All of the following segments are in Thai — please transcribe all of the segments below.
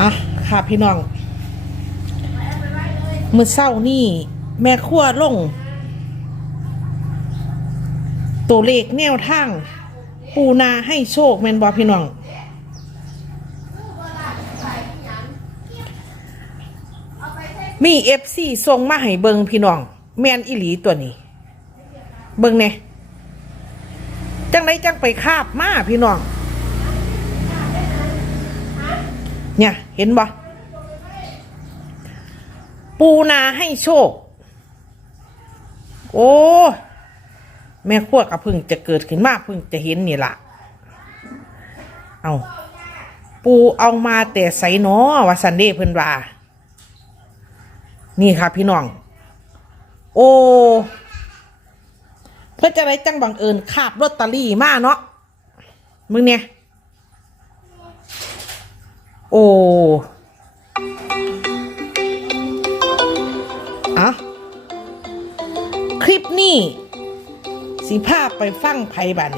อะค่ะพี่น้องมือเศร้านี่ แม่ขั้วลง ตัวเลขแนวทาง ปูนาให้โชคแมนบอพี่น้องมีเอฟซีส่งมาให้เบิงพี่น้อง แมนอิหลีตัวนี้ เบิงเนี่ยจังไรจังไปคาบมาพี่น้อง เนี่ยเห็นบ่ปูนาให้โชค โอ้ แม่ขั้วกับพึ่งจะเกิดขึ้นมาเพึ่งจะเห็นนี่ละเอาปูเอามาแต่ใสหนอว่าสันเดเพิ่นว่า นี่ค่ะพี่น้อง โอ้เพื่อจะได้จังบังเอิญคาบลอตเตอรี่มาเนาะมึงเนี่ย โอ้อะคลิปนี้สิภาพไปฟังไพ่บัน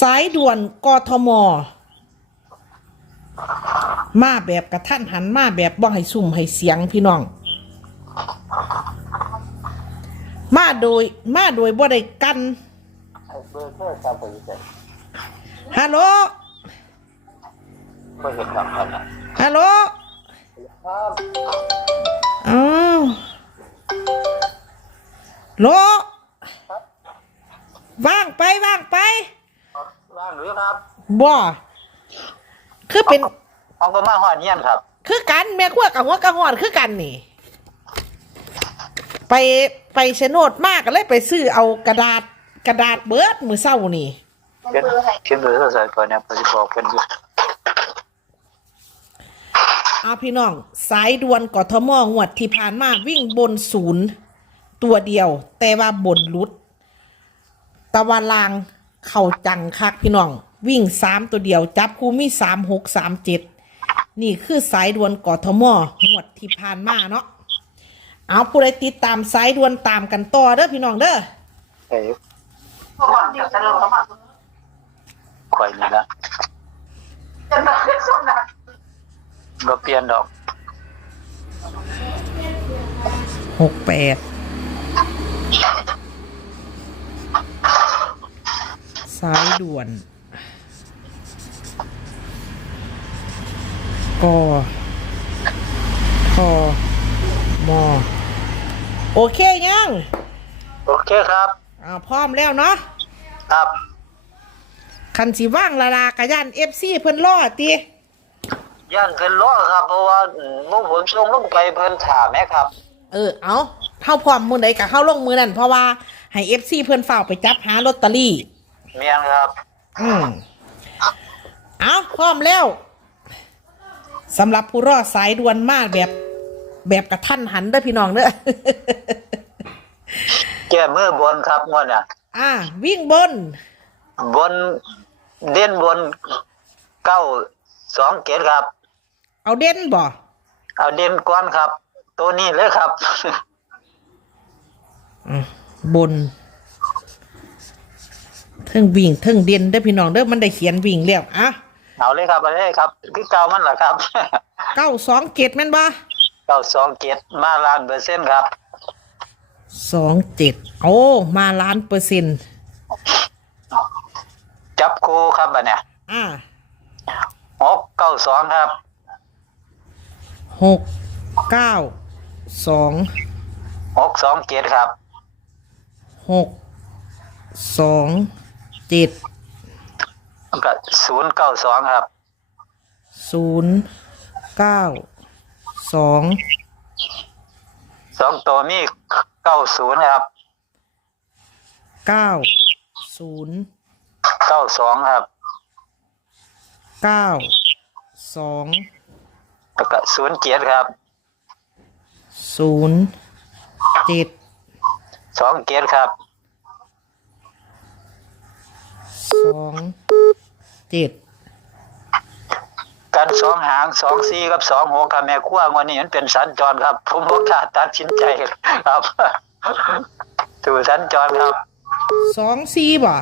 สายด่วนกทม มาแบบกระท่านหันมาแบบบ่ให้ซุ่มให้เสียงพี่น้อง มา โดย มาโดยบ่ได้กันเบอร์โทรศัพท์ไปใส่ฮัลโหลไม่เห็นครับครับฮัลโหลครับอ้าวโหลว่างไปว่างไปว่างหรือครับบ่คือเป็นเอาก็มาหอดเยี่ยนครับ คือกันแม่ขั้วกับหัวกระหอนคือกันนี่ ไปไปโฉนดมากก็เลยไปซื้อเอากระดาษกระดาษเบิร์ดมือเศร้านี่เขียนเขียนเบอร์โทรศัพท์ก่อนเนี่ยผมจะบอกเป็นอยู่อาพี่น้อง สายด่วนกทมงวดที่ผ่านมาวิ่งบนศูนย์ตัวเดียว แต่ว่าบนรุด ตะวันลางเข่าจังคักพี่น้อง วิ่งสามตัวเดียว จับคู่มีสามหกสามเจ็ดนี่คือสายด่วนกทมงวดที่ผ่านมาเนาะ เอาผู้ใดติดตามสายด่วนตามกันต่อเด้อพี่น้องเด้อเอ้ยคอยนี่ละก็เปลี่ยนดอกหกแปดสายด่วนกอทมอ โอเคยังโอเคครับ อ่าพร้อมแล้วเนาะครับ คันสิว่างละลากระยันเอฟซีเพิ่นล่อตีย่านเพิ่นล้อครับ เพราะว่าหมุงผมส่งลงไปเพิ่นถามแม่ครับ เออเอาเข้าพร้อมมือใดกับเข้าลงมือนั่นเพราะว่าให้เอฟซีเพิ่นฝ้ากไปจับหาลอตเตอรี่ เมียนครับ อืมเอาพร้อมแล้วสำหรับผู้รอดสายด่วนมากแบบ แบบกระทันหันเด้อพี่น้องเด้อแก้มือบนครับงวดน่ะ อ่า วิ่งบน บนเด่นบนเก้าสองเกตครับ เอาเด่นบ่เอาเด่นก้อนครับ ตัวนี้เลยครับอืมบนเทิงวิ่งเทิงเด่นเด้อพี่น้องเด้อมันได้เขียนวิ่งแล้วอะเอาเลยครับเอาเลยครับคือเก่ามันเหรอครับเก้าสองเกตแม่นบ่เก้าสองเกตมาล้านเปอร์เซ็นต์ครับสองเจ็ดโอ้มาล้านเปอร์เซ็นต์จับคู่ครับบัดเนี่ยอ่าหกเก้าสองครับหกเก้าสองหกสองเกตครับหกสองเจ็ดแล้วก็ศูนย์เก้าสองครับศูนย์เก้า สองสองตัวนี้เก้าศูนย์ครับเก้าศูนย์เก้าสองครับเก้าสองแล้วก็ศูนย์เกตครับศูนย์เจ็ดสองเกตครับสองเจ็ดกั นสองหางสองซีกับสองหกครับแม่ขั้วงวันนี้มันเป็นสัญจรครับ ผมบอกล้าตัดสินใจครับสู่สัญจรครับสองสี่บ่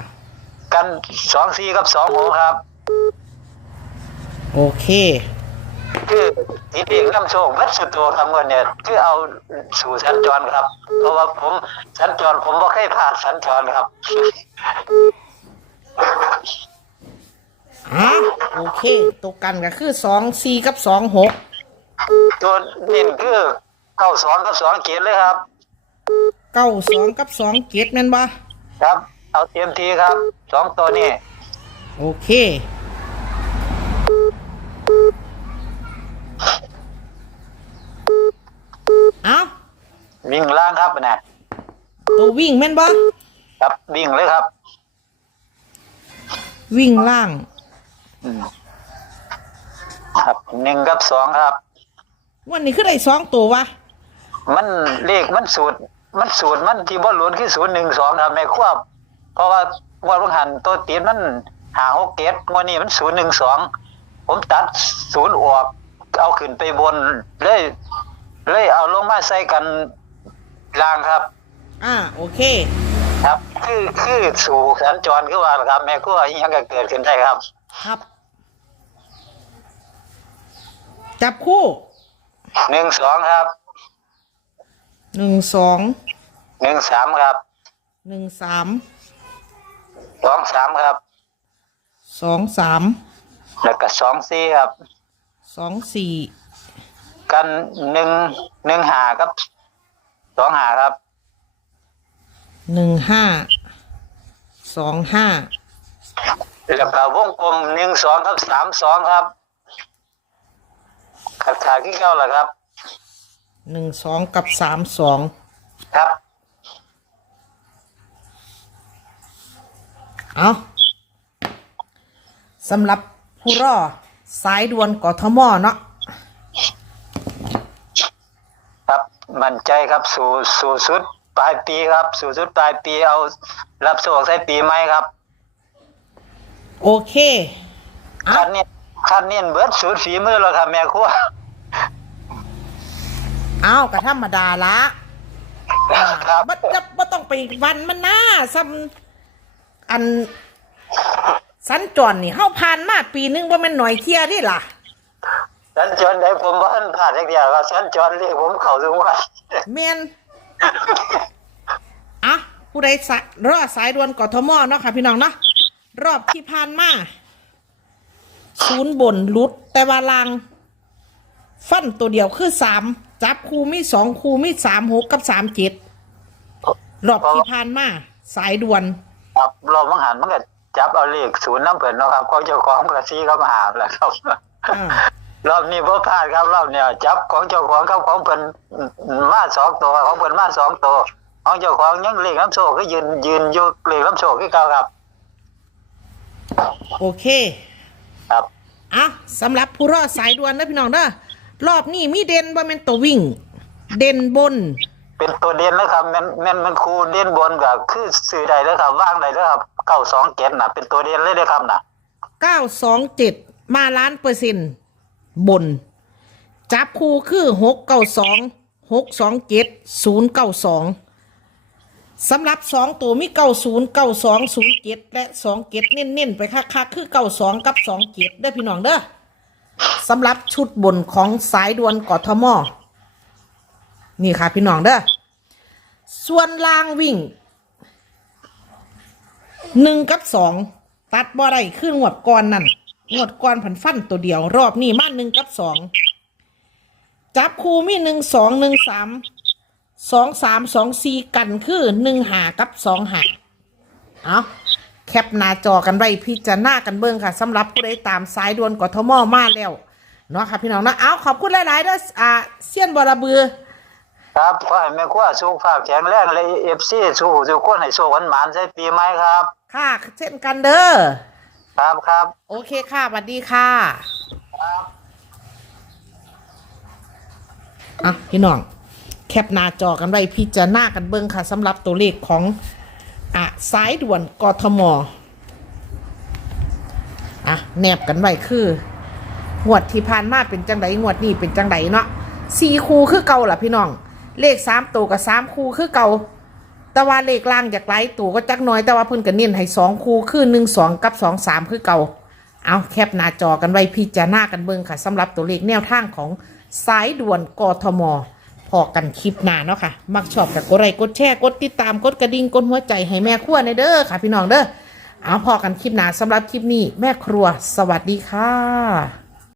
กันสองสี่กับสองหกครับ โอเค คือติดเองน้ำโชควัดสุดตัวครับเงินเนี่ยคือเอาสู่สัญจรครับ เพราะว่าผมสัญจรผมบ่เคยผ่านสัญจรครับ อะโอเคตัวกันก็คือสองสี่กับสองหกตัวเด่นคือเก้าสองกับสองเกียรเลยครับ เก้าสองกับสองเจ็ดแม่นบ่ครับ เอาเตรียมทีครับสองตัวนี้โอเคเอาวิ่งล่างครับนะตัววิ่งแม่นบ่ครับวิ่งเลยครับ วิ่งล่าง อืมครับหนึ่งกับสองครับ วันนี้คือได้สองตัววะมันเลขมันสูตร มันสูตรมันที่บอลลูนคือศูนย์หนึ่งสองครับแม่ควบ เพราะว่างวดลงหันตัวตีนมันหาหกเกตงวดนี้มันศูนย์หนึ่งสองผมตัดศูนย์ออก เอาขึ้นไปบนเลยเลยเอาลงมาใส่กันล่างครับ อ่าโอเค ครับ คือคือสู่สัญจรคือว่าล่ะครับ แม่ครัวอิหยังก็เกิดขึ้นได้ครับ ครับ จับคู่หนึ่งสองครับหนึ่งสองหนึ่งสามครับหนึ่งสามสองสามครับสองสามแล้วก็สองสี่ครับสองสี่กันหนึ่งหนึ่งหาครับสองหาครับหนึ่งห้าสองห้าแล้วก็วงกลมหนึ่งสองครับสามสองครับ ขาดขาดที่เก้าแหละครับ หนึ่งสองกับสามสองครับเอาสำหรับผู้รอสายด่วนกทมเนาะครับมั่นใจครับสู่สู่สุดปลายปีครับ สู่สุดปลายปีเอารับโชคใส่ปีใหม่ครับโอเคเอาคันนี้คันนี้เบิดสูตรฝีมือแล้วครับแม่ครัวเอากระธรรมดาละครับบัจะบ่ต้องไปวันมันนะซ้ำอัน สันจรนี่เฮาผ่านมาปีนึงว่ามันหน่อยเที่ยนี่ล่ะ สัญจรได้ผมว่าท่านผ่านอย่างเดียวครับสัญจรเรียกผมเข้าสูงว่าเมียนอะผู้ใดสะรอสายด่วนกทมเนาะค่ะพี่น้องเนาะรอบที่ผ่านมาศูนย์บนหลุดแต่ว่าลาง ฟันตัวเดียวคือสาม จับคูมีสองคูมีสามหกกับสามเจ็ดรอบที่ผ่านมาสายด่วนครับรอบมังหันมันก็จับเอาเลขศูนย์น้ำเผินเนาะครับของเจ้าของกระซีเข้ามาหาแหละครับอ่ารอบนี้พ่พลาดครับรอบเนี่ยจับของเจ้าของครับของเพิ่นมาสองตัวของเพิ่นมาสองตัวของเจ้าของยังเลขน้ำโชคก็ยืนยืนอยู่เลขน้ำโชคคือเก่าครับ โอเค ครับอะสำหรับผู้รอดสายด่วนนะพี่น้องเด้อ รอบนี้มีเด่นว่าเป็นตัววิ่ง เด่นบน เป็นตัวเด่นแล้วครับแม่นแม่นมันครูเด่นบนก็คือสื่อใดแล้วครับว่างใดแล้วครับเก้าสองเกตน่ะ เป็นตัวเด่นเลยเลยครับน่ะ927 มาล้านเปอร์เซ็นต์บน จับคู่คือ 692 627 092สำหรับ2ตัวมี 90 92 07 และ 27 เน้นๆ ไปคักๆคือ 92 กับ 27เด้อพี่น้องเด้อ สำหรับชุดบนของสายด่วนกทม นี่ค่ะพี่น้องเด้อ ส่วนล่างวิ่งหนึ่งกับสองตัดบ่ได้ขึ้นงวดก่อนนั่นงวดก่อนผันฟันตัวเดียว รอบนี้มาหนึ่งกับสองจับคู่มีหนึ่งสองหนึ่งสามสองสามสองสี่กันคือหนึ่งหากับสองหาเอา แคปหน้าจอกันไว้พิจารณากันเบิ่งค่ะสำหรับผู้ใดตามสายด่วนกทมมาแล้วเนาะค่ะพี่น้องเนาะเอาขอบคุณหลายๆเด้ออ่าเซียนบอระบือ ครับขอให้แม่ครัวสุขภาพแข็งแรงเลยเอฟซีสู้สุขคนให้โชควันหมานใช้ปีใหม่ครับ ค่ะ เช่นกันเด้อ ครับครับ โอเคค่ะสวัสดีค่ะอะพี่น้อง แคปหน้าจอกันไว้พิจารณากันเบิ่งค่ะสำหรับตัวเลขของ อะสายด่วนกทมอะแนบกันไว้คืองวดที่ผ่านมาเป็นจังไดงวดนี้เป็นจังไดเนาะสี่คูคือเก่าล่ะพี่น้อง เลขสามตัวกับสามคูคือเก่าแต่ว่าเลขล่างจากไลายตัวก็จักน้อยแต่ว่าเพิ่นก็เน้นให้สองคูคือหนึ่งสองกับสองสามคือเก่าเอาแคปหน้าจอกันไว้พิจารณากันเบิ่งค่ะสำหรับตัวเลขแนวทางของสายด่วนกทม พอกันคลิปหน้าเนาะค่ะ มักชอบกับกดไลค์กดแชร์กดติดตามกดกระดิ่งกดหัวใจให้แม่ครัวในเด้อค่ะ พี่น้องเด้อเอาพอกันคลิปหน้าสำหรับคลิปนี้แม่ครัว สวัสดีค่ะ